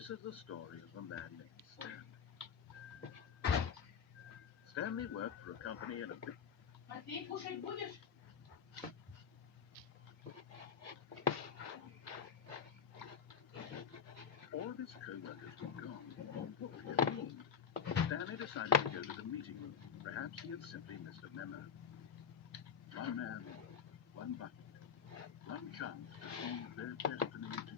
This is the story of a man named Stanley. Stanley worked for a company in a big... Матвей, кушать будешь? All of his co-workers were gone. What could it mean? Stanley decided to go to the meeting room. Perhaps he had simply missed a memo. One man, one bucket, one chance to see their destiny together.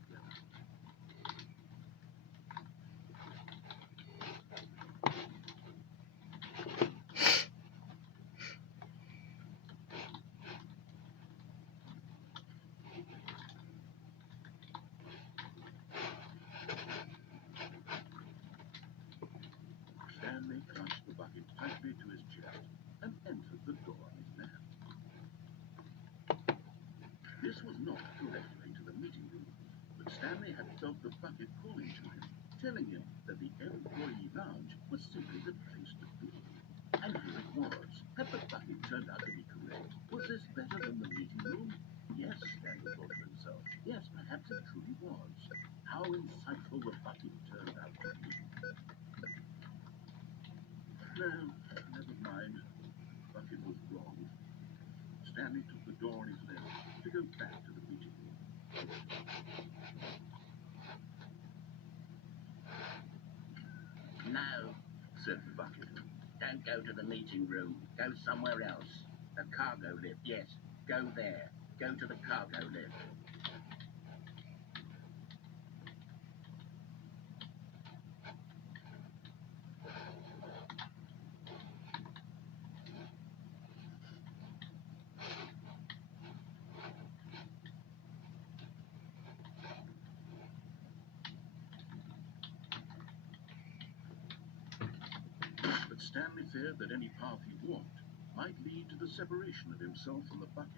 Stanley clutched the bucket tightly to his chest and entered the door on his left. This was not the correct way to the meeting room, but Stanley had felt the bucket calling to him, telling him that the employee lounge was simply the place to be. And here it was. Had the bucket turned out to be correct? Was this better than the meeting room? Yes, Stanley thought to himself. Yes, perhaps it truly was. How insightful the bucket turned out to be. No, never mind. The bucket was wrong. Stanley took the door on his left to go back to the meeting room. No, said the bucket. don't go to the meeting room. Go somewhere else. The cargo lift, yes. Go there. Go to the cargo lift. But Stanley feared that any path he walked might lead to the separation of himself from the bucket,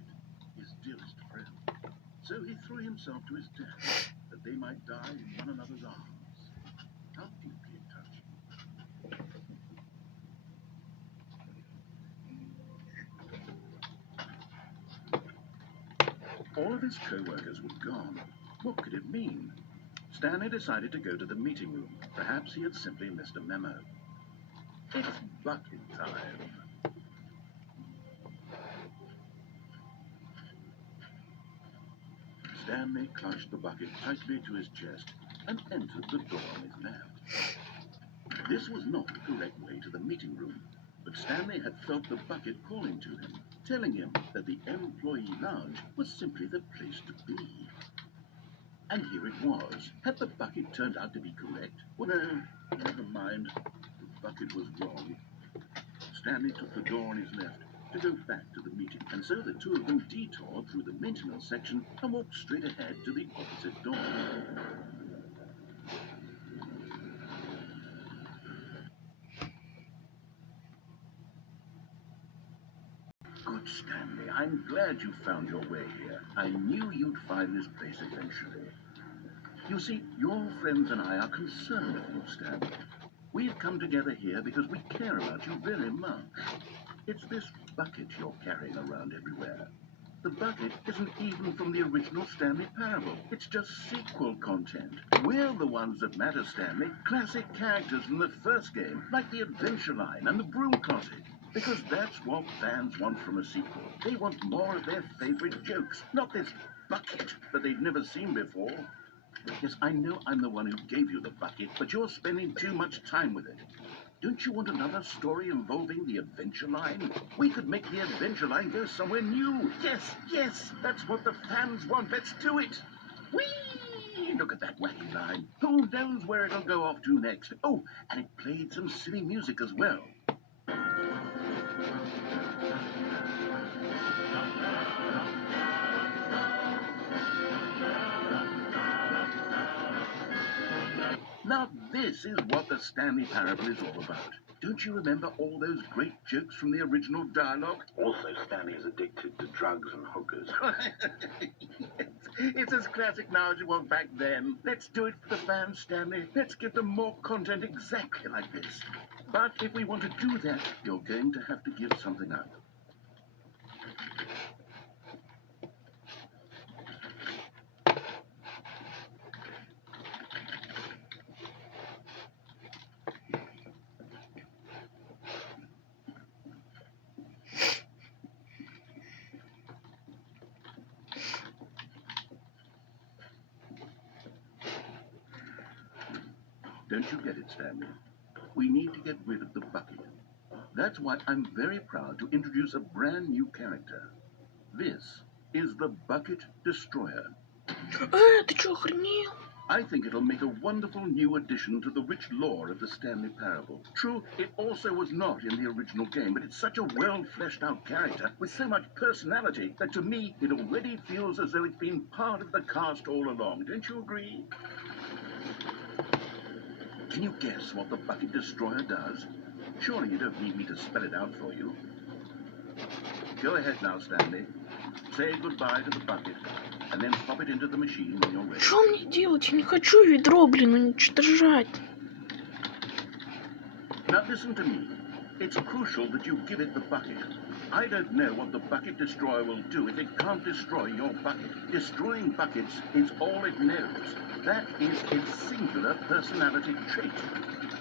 his dearest friend. So he threw himself to his death, that they might die in one another's arms. How deeply touching. All of his co-workers were gone. What could it mean? Stanley decided to go to the meeting room. Perhaps he had simply missed a memo. It's bucket time. Stanley clutched the bucket tightly to his chest and entered the door on his left. This was not the correct way to the meeting room, but Stanley had felt the bucket calling to him, telling him that the employee lounge was simply the place to be. And here it was. Had the bucket turned out to be correct? Well, no, never mind. The bucket was wrong. Stanley took the door on his left to go back to the meeting, and so the two of them detoured through the maintenance section and walked straight ahead to the opposite door. Good, Stanley. I'm glad you found your way here. I knew you'd find this place eventually. You see, your friends and I are concerned for you, Stanley. We've come together here because we care about you very much. It's this bucket you're carrying around everywhere. The bucket isn't even from the original Stanley Parable. It's just sequel content. We're the ones that matter, Stanley. Classic characters from the first game, like the Adventure Line and the Broom Closet. Because that's what fans want from a sequel. They want more of their favorite jokes, not this bucket that they've never seen before. Yes, I know I'm the one who gave you the bucket, but you're spending too much time with it. Don't you want another story involving the Adventure Line? We could make the Adventure Line go somewhere new. Yes, that's what the fans want. Let's do it. Whee! Look at that wacky line. Who knows where it'll go off to next? Oh, and it played some silly music as well. Now this is what the Stanley Parable is all about. Don't you remember all those great jokes from the original dialogue? Also, Stanley is addicted to drugs and hookers. It's as classic now as it was back then. Let's do it for the fans, Stanley. Let's give them more content exactly like this. But if we want to do that, you're going to have to give something up. Don't you get it, Stanley? We need to get rid of the bucket. That's why I'm very proud to introduce a brand new character. This is the Bucket Destroyer. Ты чё, охренел? I think it'll make a wonderful new addition to the rich lore of the Stanley Parable. True, it also was not in the original game, but it's such a well-fleshed-out character with so much personality that to me, it already feels as though it's been part of the cast all along. Don't you agree? Can you guess what the Bucket Destroyer does? Surely you don't need me to spell it out for you. Go ahead now, Stanley. Say goodbye to the bucket, and then pop it into the machine when you're ready. Что мне делать? Я не хочу ведро, блин, уничтожать. Now listen to me. It's crucial that you give it the bucket. I don't know what the Bucket Destroyer will do if it can't destroy your bucket. Destroying buckets is all it knows. That is its singular personality trait.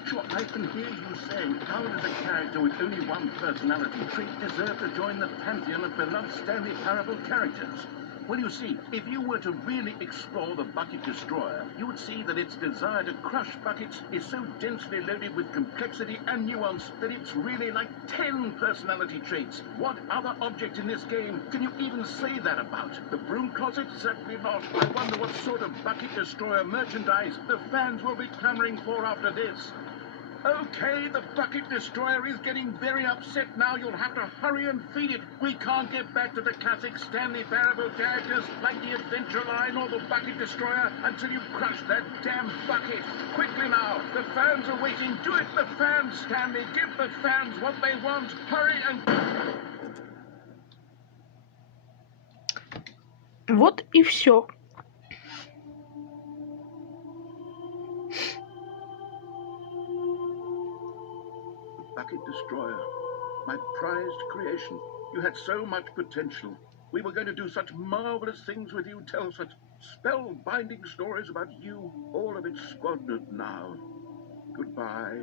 Sure, I can hear you saying, how does a character with only one personality trait deserve to join the pantheon of beloved Stanley Parable characters? Well, you see, if you were to really explore the Bucket Destroyer, you would see that its desire to crush buckets is so densely loaded with complexity and nuance that it's really like 10 personality traits. What other object in this game can you even say that about? The broom closet? Certainly not. I wonder what sort of Bucket Destroyer merchandise the fans will be clamoring for after this. Okay, the Bucket Destroyer is getting very upset now. You'll have to hurry and feed it. We can't get back to the classic Stanley Parable characters like the Adventure Line or the Bucket Destroyer until you've crushed that damn bucket. Quickly now, the fans are waiting. Do it, the fans, Stanley. Give the fans what they want. Hurry and... Вот и все. Bucket Destroyer, my prized creation. You had so much potential. We were going to do such marvelous things with you, tell such spellbinding stories about you. All of it squandered now. Goodbye,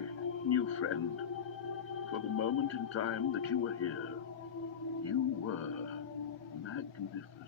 new friend. For the moment in time that you were here, you were magnificent.